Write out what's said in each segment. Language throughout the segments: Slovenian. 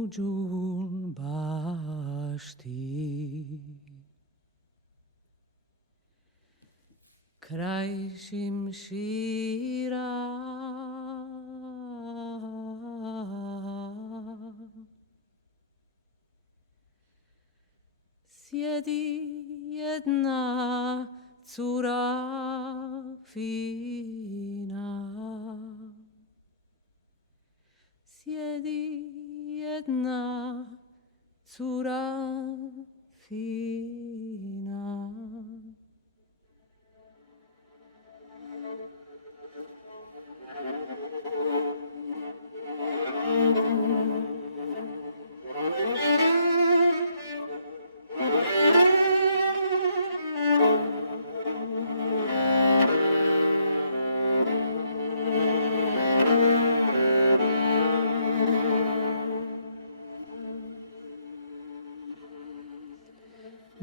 Ujul bašti kraj šimšira sjedi jedna cura fina, sjedi jedna cura fina.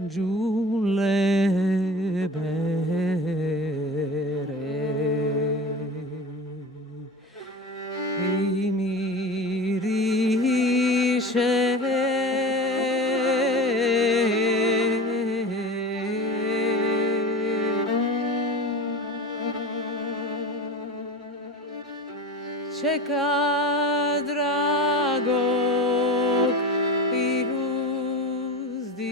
Giule bere I miriše čeka dragog I uzdiše.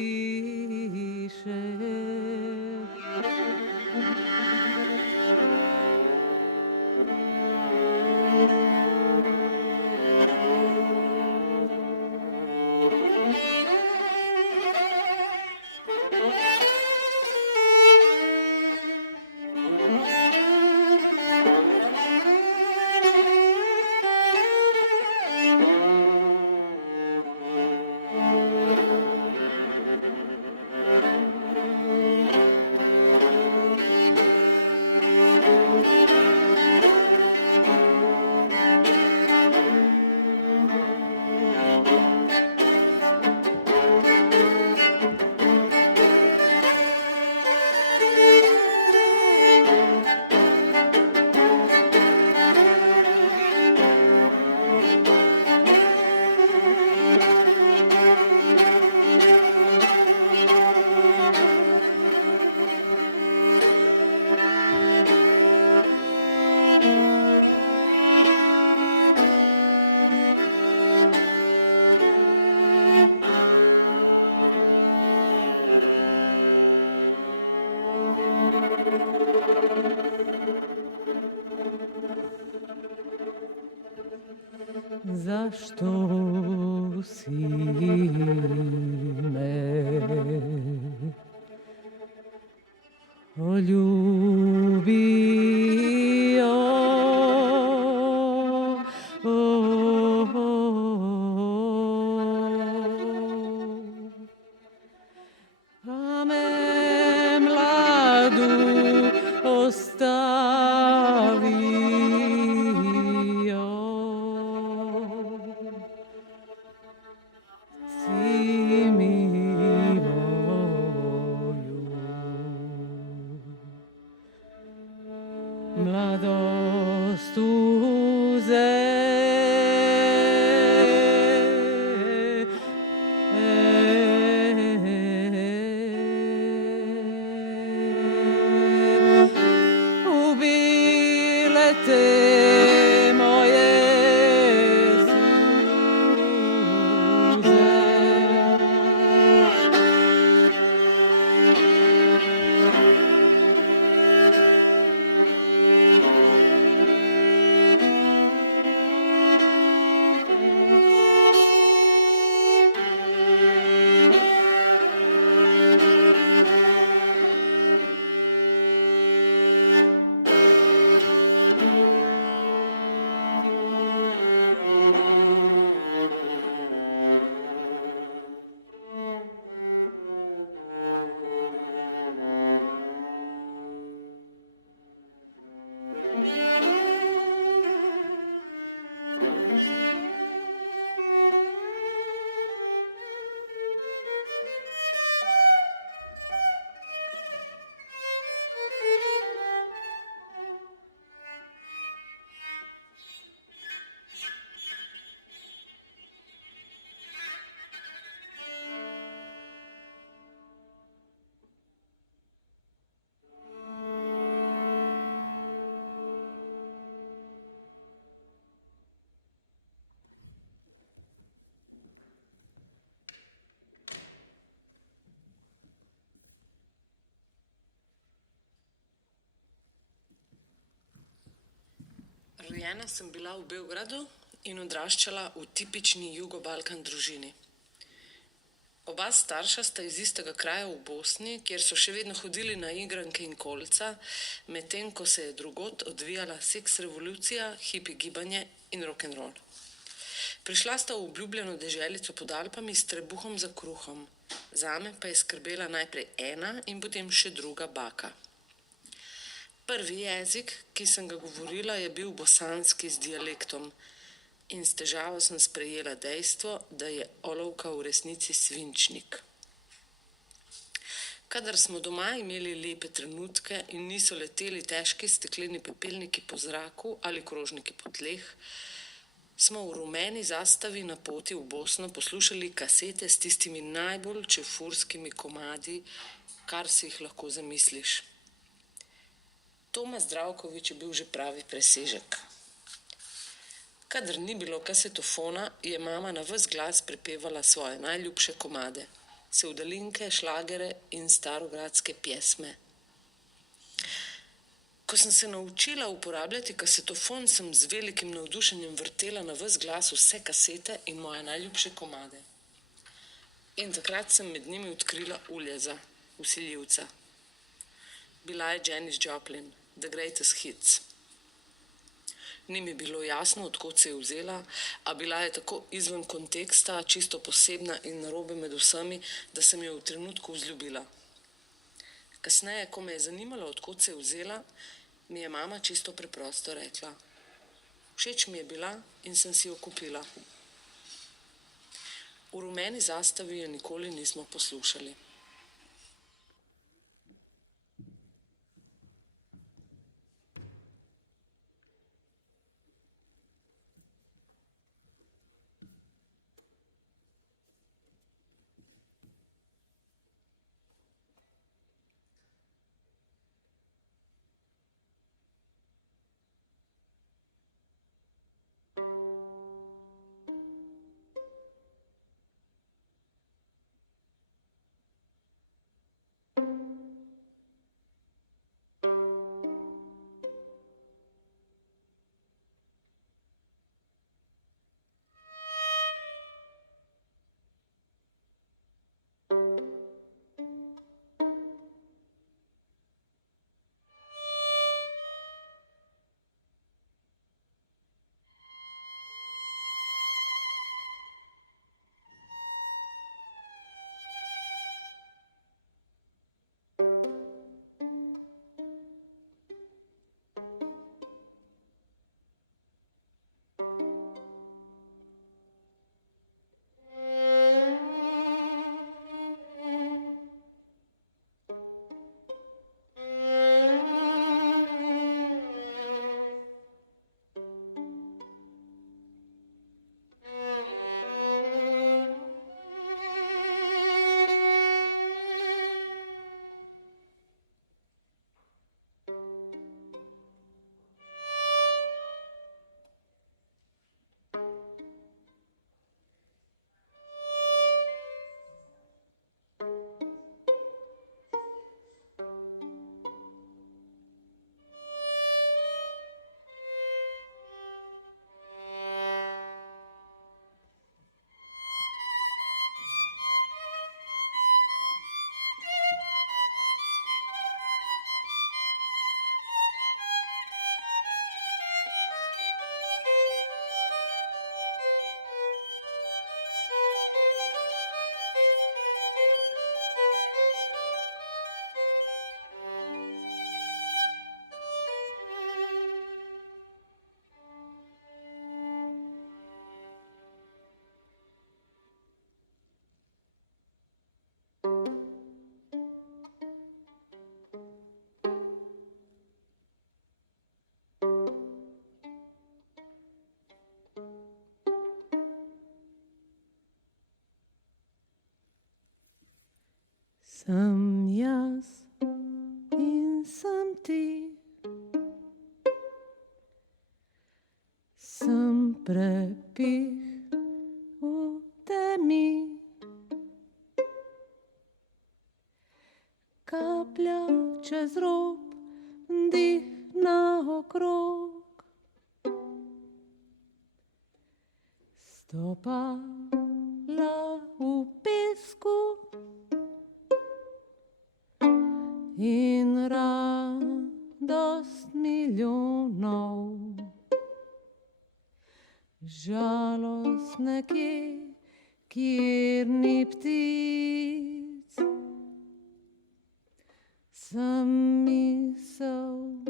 Zašto si me poljubio? Pa me mladu ostavio. Ti mi moju mladost ubile te moje Rojena sem bila v Beogradu in odraščala v tipični Jugo-Balkan družini. Oba starša sta iz istega kraja v Bosni, kjer so še vedno hodili na igranke in kolca, medtem ko se je drugod odvijala seks revolucija, hipi gibanje in rock'n'roll. Prišla sta v obljubljeno deželico pod Alpami s trebuhom za kruhom. Zame pa je skrbela najprej ena in potem še druga baka. Prvi jezik, ki sem ga govorila, je bil bosanski z dialektom in s težavo sem sprejela dejstvo, da je olovka v resnici svinčnik. Kadar smo doma imeli lepe trenutke in niso leteli težki stekleni pepelniki po zraku ali krožniki po tleh, smo v rumeni zastavi na poti v Bosno poslušali kasete s tistimi najbolj čefurskimi komadi, kar si jih lahko zamisliš. Toma Zdravković je bil že pravi presežek. Kadar ni bilo kasetofona, je mama na ves glas prepevala svoje najljubše komade, sevdalinke, šlagere in starogradske pjesme. Ko sem se naučila uporabljati kasetofon, sem z velikim navdušenjem vrtela na ves glas vse kasete in moje najljubše komade. In takrat sem med njimi odkrila Uljeza, vsiljivca. Bila je Janis Joplin, The Greatest Hits. Ni mi bilo jasno, od kod se je vzela, a bila je tako izven konteksta, čisto posebna in narobe med vsemi, da sem jo v trenutku vzljubila. Kasneje, ko me je zanimalo, od kod se je vzela, mi je mama čisto preprosto rekla: všeč mi je bila in sem si jo kupila. V rumeni zastavi je nikoli nismo poslušali. Sem jaz in sem ti, sem prepih v temi, kaplja čez rob, dih naokrog, Stopala v pesku in radost milijonov, žalost nekje, kjer ni ptic, sem misel,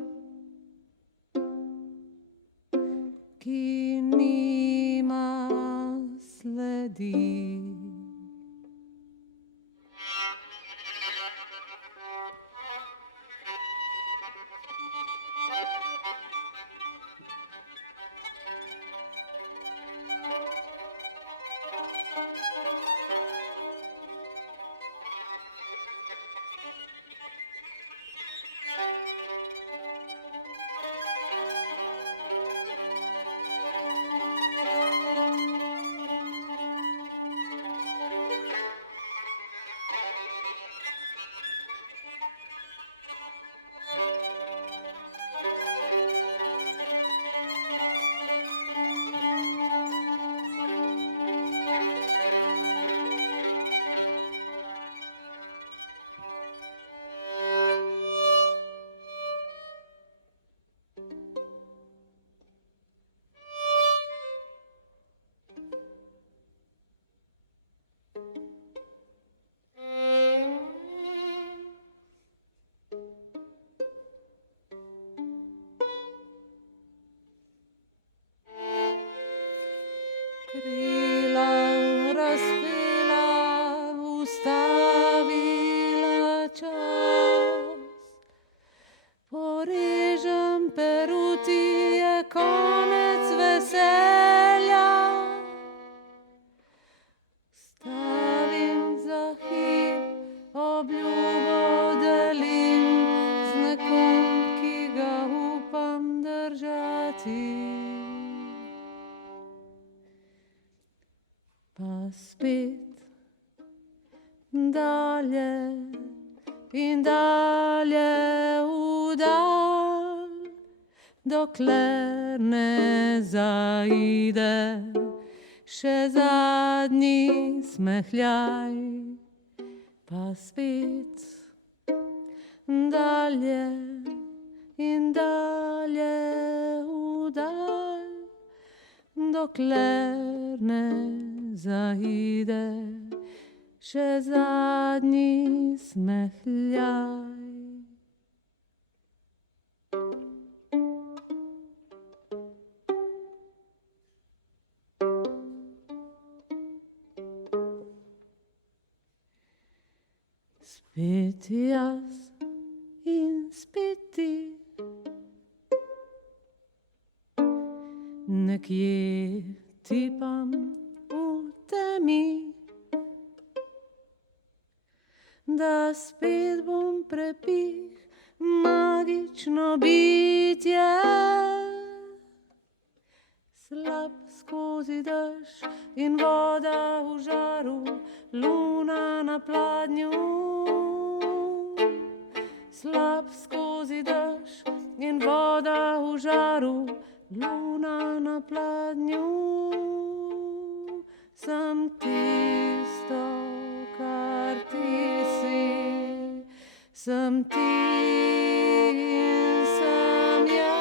ki nima sledi. Krila razpela, ustavila čas, porežem peruti, je konec veselja. Stavim za hip, obljubo delim z nekom, ki ga upam držati. Pa spet dalje in dalje vdal, dokler ne zaide še zadnji smehljaj. Pa spet dalje in dalje vdal, dokler ne zaide še zadnji smehljaj. Spet jaz in spet ti, nekje tipam v temi, da spet bom prepih magično bitje. Slab skozi dež in voda v žaru, luna na pladnju. Slab skozi dež in voda v žaru, luna na pladnju. Sem tisto, kar ti si, sem ti in sem jaz.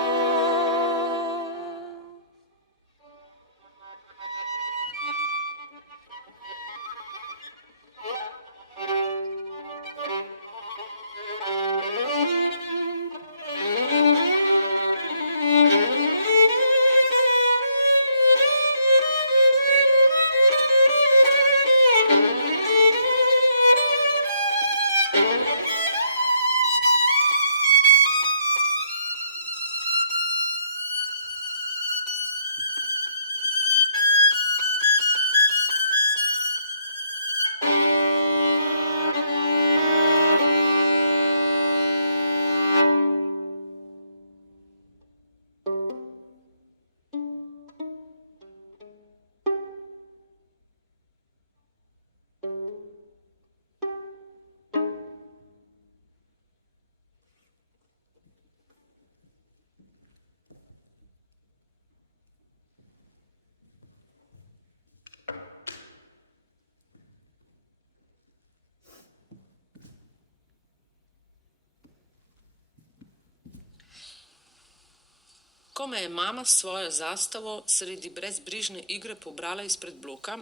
Ko me je mama s svojo zastavo sredi brezbrižne igre pobrala izpred bloka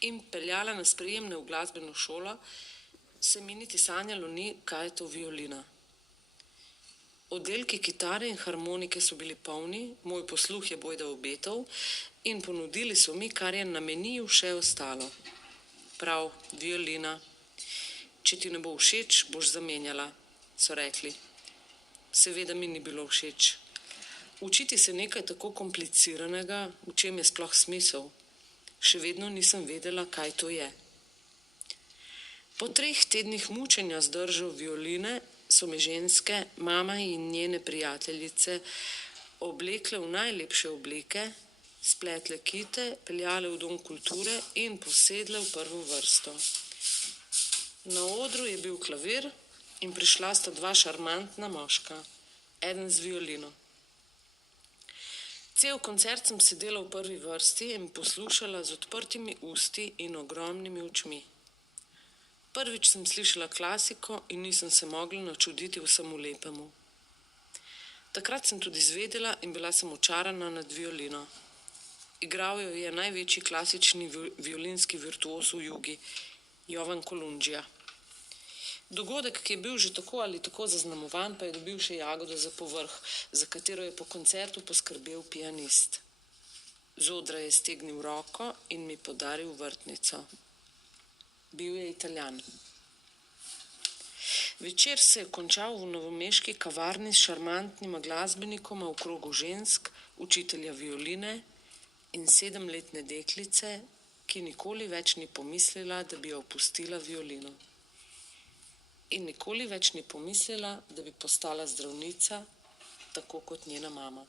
in peljala na sprejemne v glasbeno šolo, se mi niti sanjalo ni, kaj je to violina. Oddelki kitare in harmonike so bili polni, moj posluh je bojda obetov in ponudili so mi, kar je na meniju še ostalo. Prav, violina. Če ti ne bo všeč, boš zamenjala, so rekli. Seveda mi ni bilo všeč. Učiti se nekaj tako kompliciranega, v čem je sploh smisel. Še vedno nisem vedela, kaj to je. Po 3 tednih mučenja z držo violine so me ženske, mama in njene prijateljice, oblekle v najlepše obleke, spletle kite, peljale v dom kulture in posedle v prvo vrsto. Na odru je bil klavir in prišla sta 2 šarmantna moška, eden z violino. Cel koncert sem sedela v prvi vrsti in poslušala z odprtimi usti in ogromnimi očmi. Prvič sem slišala klasiko in nisem se mogla načuditi vsemu lepemu. Takrat sem tudi izvedela in bila sem očarana nad violino. Igral jo je največji klasični violinski virtuos v Jugi, Jovan Kolundžija. Dogodek, ki je bil že tako ali tako zaznamovan, pa je dobil še jagodo za povrh, za katero je po koncertu poskrbel pianist. Z odra je stegnil roko in mi podaril vrtnico. Bil je Italijan. Večer se je končal v novomeški kavarni s šarmantnima glasbenikoma v krogu žensk, učitelja violine in 7-letne deklice, ki nikoli več ni pomislila, da bi jo opustila violino. In nikoli več ni pomislila, da bi postala zdravnica, tako kot njena mama.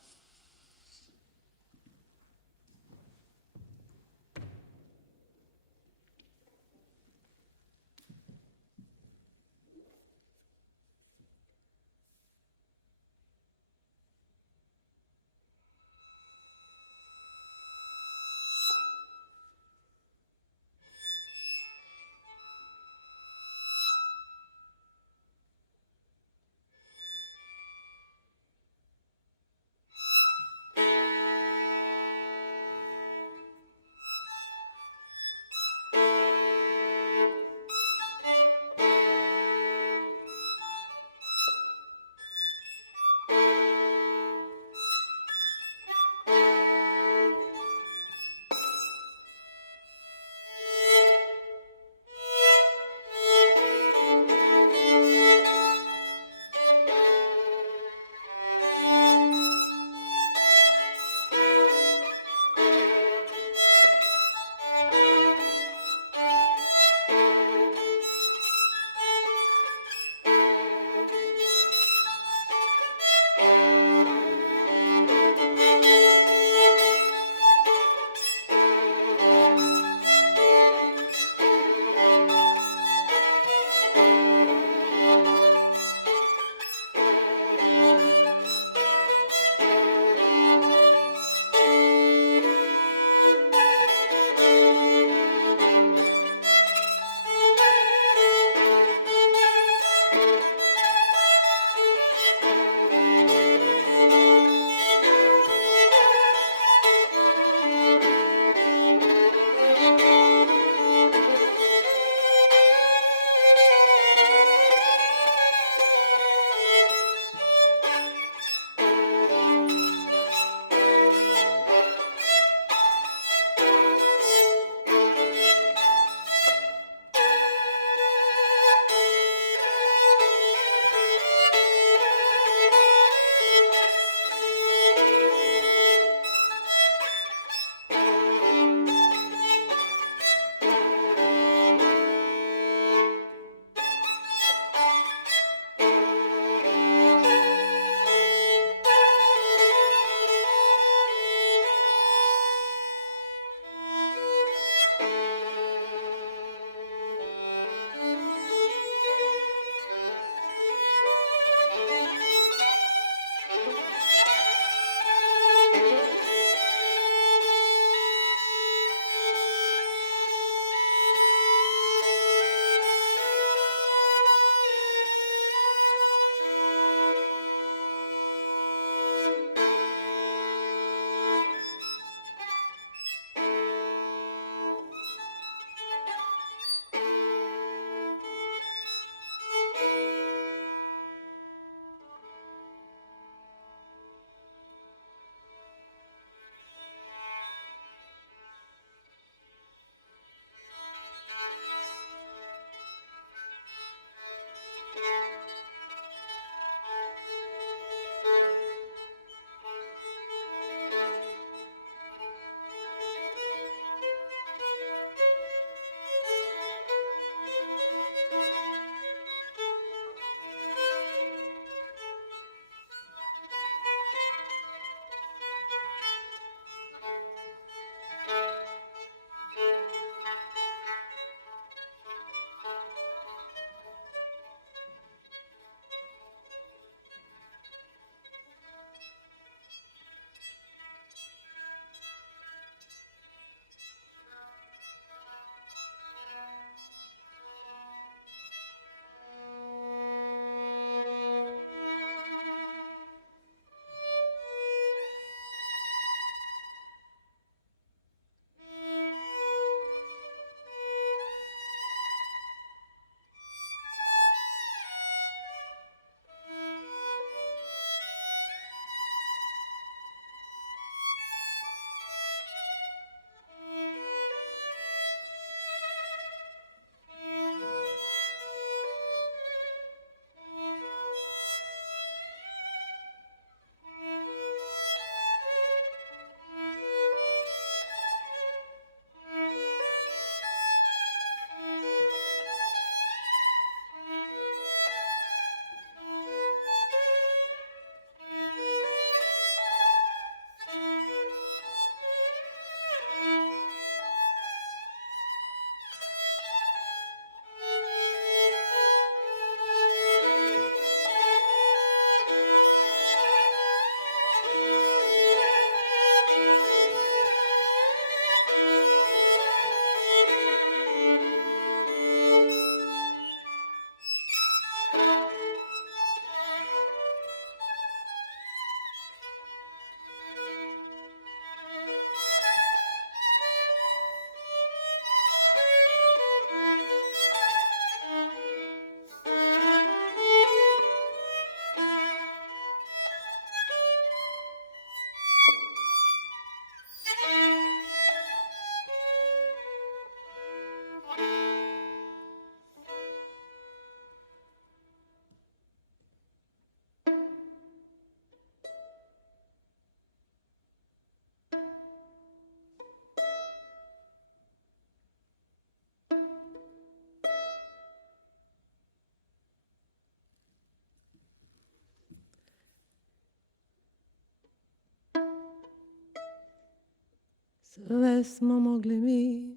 Sve smo mogli mi,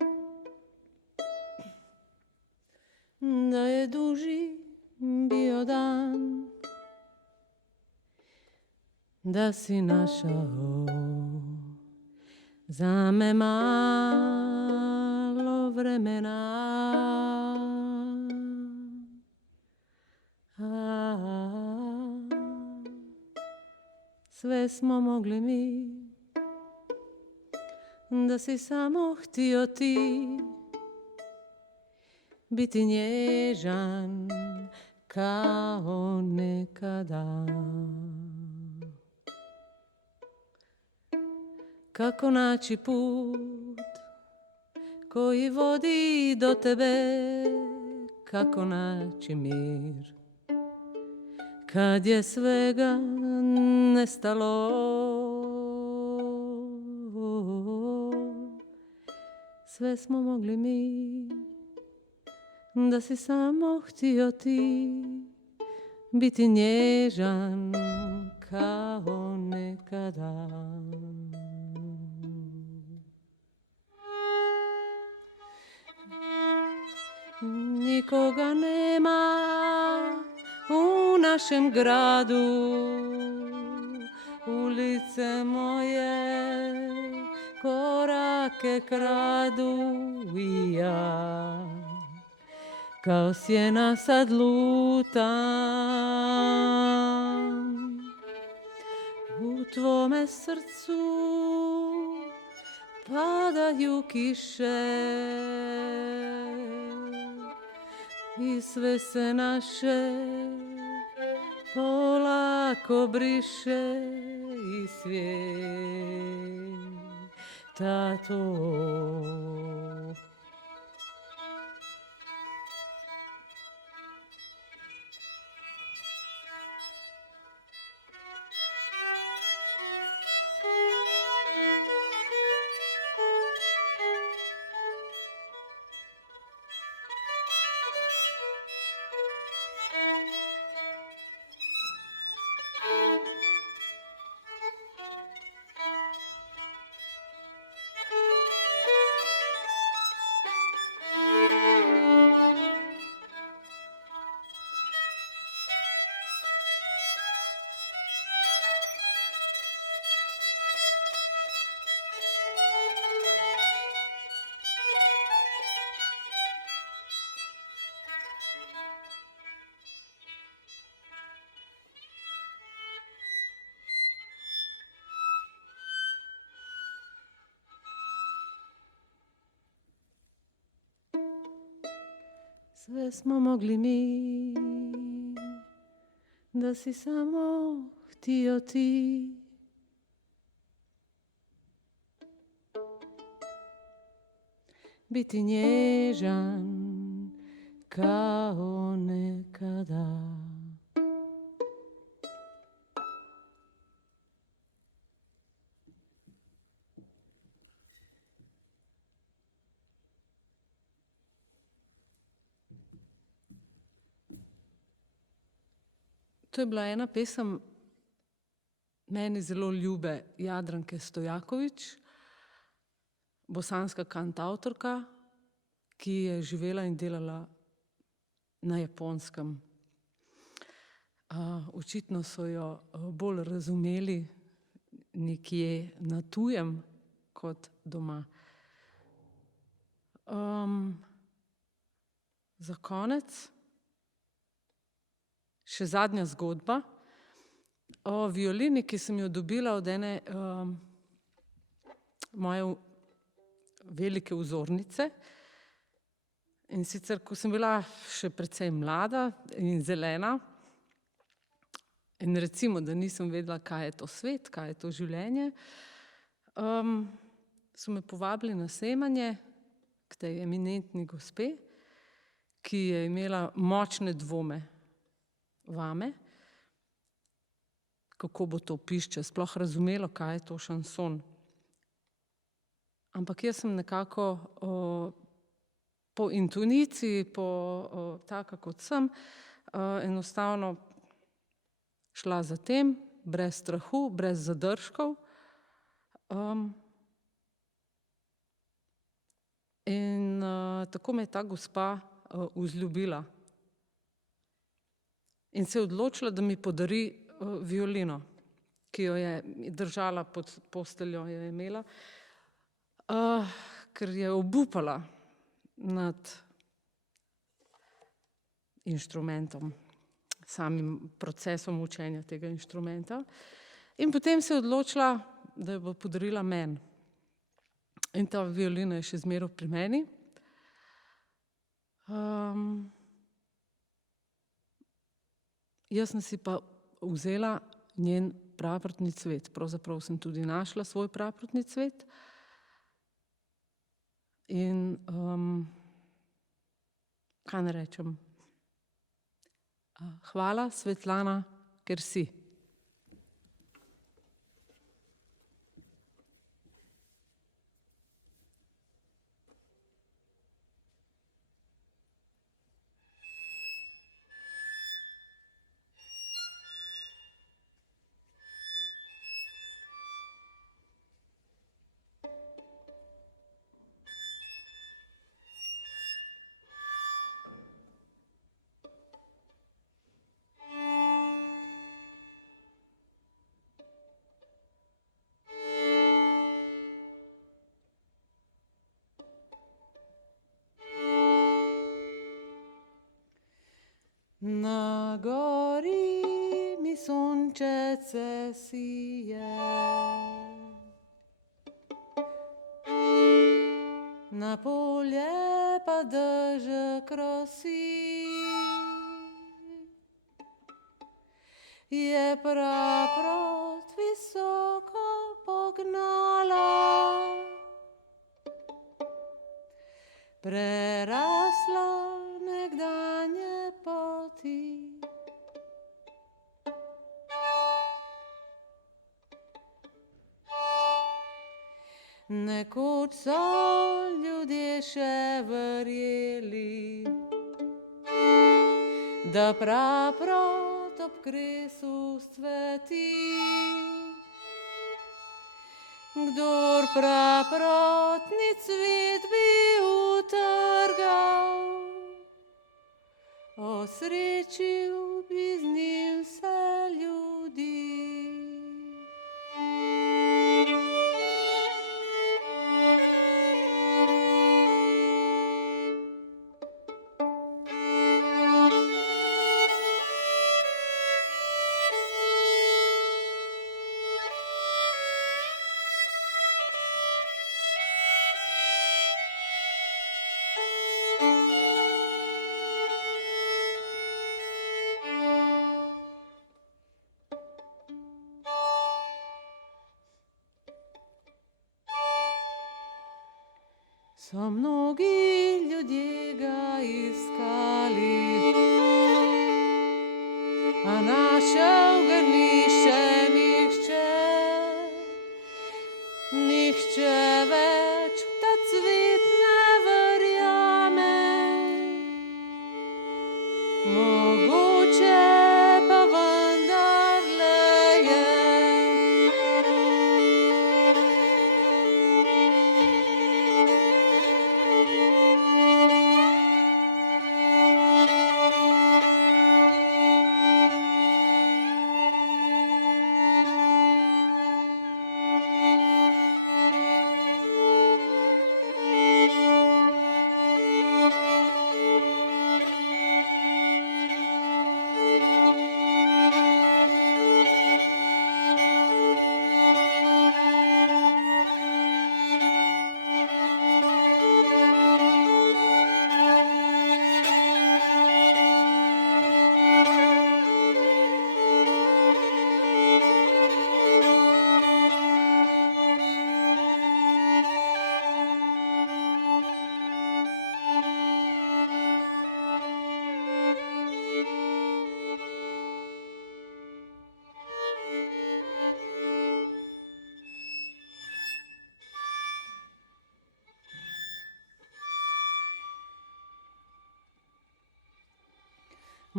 da je duži bio dan, da si našao za me malo vremena. Sve smo mogli mi, da si samo htio ti biti nježan kao nekada. Kako naći put koji vodi do tebe, kako naći mir kad je svega nestalo. Sve smo mogli mi, da si samo htio ti biti nježan kao nekada. Nikoga nema u našem gradu, ulice moje korake kradu i ja kao sjena sad lutam. U tvome srcu padaju kiše i sve se naše polako briše i svijeta to. Sve smo mogli mi, da si samo htio ti biti nježan kao nekada. To je bila ena pesem meni zelo ljube Jadranke Stojaković, bosanska kantavtorka, ki je živela in delala na Japonskem. Očitno so jo bolj razumeli nekje na tujem kot doma. Za konec še zadnja zgodba o violini, ki sem jo dobila od ene moje velike vzornice. In sicer, ko sem bila še precej mlada in zelena in recimo, da nisem vedela, kaj je to svet, kaj je to življenje, so me povabili na snemanje k tej eminentni gospe, ki je imela močne dvome vame, kako bo to pišče sploh razumelo, kaj je to šanson. Ampak jaz sem nekako po intuiciji, taka kot sem, enostavno šla za tem, brez strahu, brez zadržkov. tako me je ta gospa vzljubila. In se je odločila, da mi podari violino, ki jo je držala pod posteljo, jo je imela, ker je obupala nad inštrumentom, samim procesom učenja tega inštrumenta. In potem se je odločila, da jo bo podarila meni. In ta violina je še zmeraj pri meni. Jaz sem si pa vzela njen praprotni cvet. Pravzaprav sem tudi našla svoj praprotni cvet. In kaj ne rečem? Hvala, Svetlana, ker si. Na gori mi sončece sije, na polje pa dežek rosi, je praprot visoko pognala, prerasla nekdanje poti. Nekoč so ljudje še verjeli, da praprot ob kresu cveti. Kdor praprotni cvet bi utrgal, osrečil bi z njim vse ljudi. So mnogi ljudje ga iskali, a našel ga nihče, nihče več v ta cvet ne verjame. Mogoče pa vendarle je.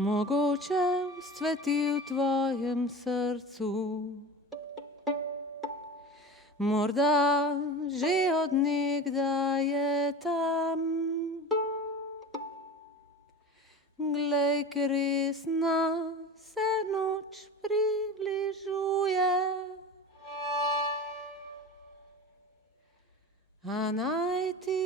Mogoče vzcveti v tvojem srcu, morda že od nekdaj je tam. glej, ker resna se noč približuje. A naj ti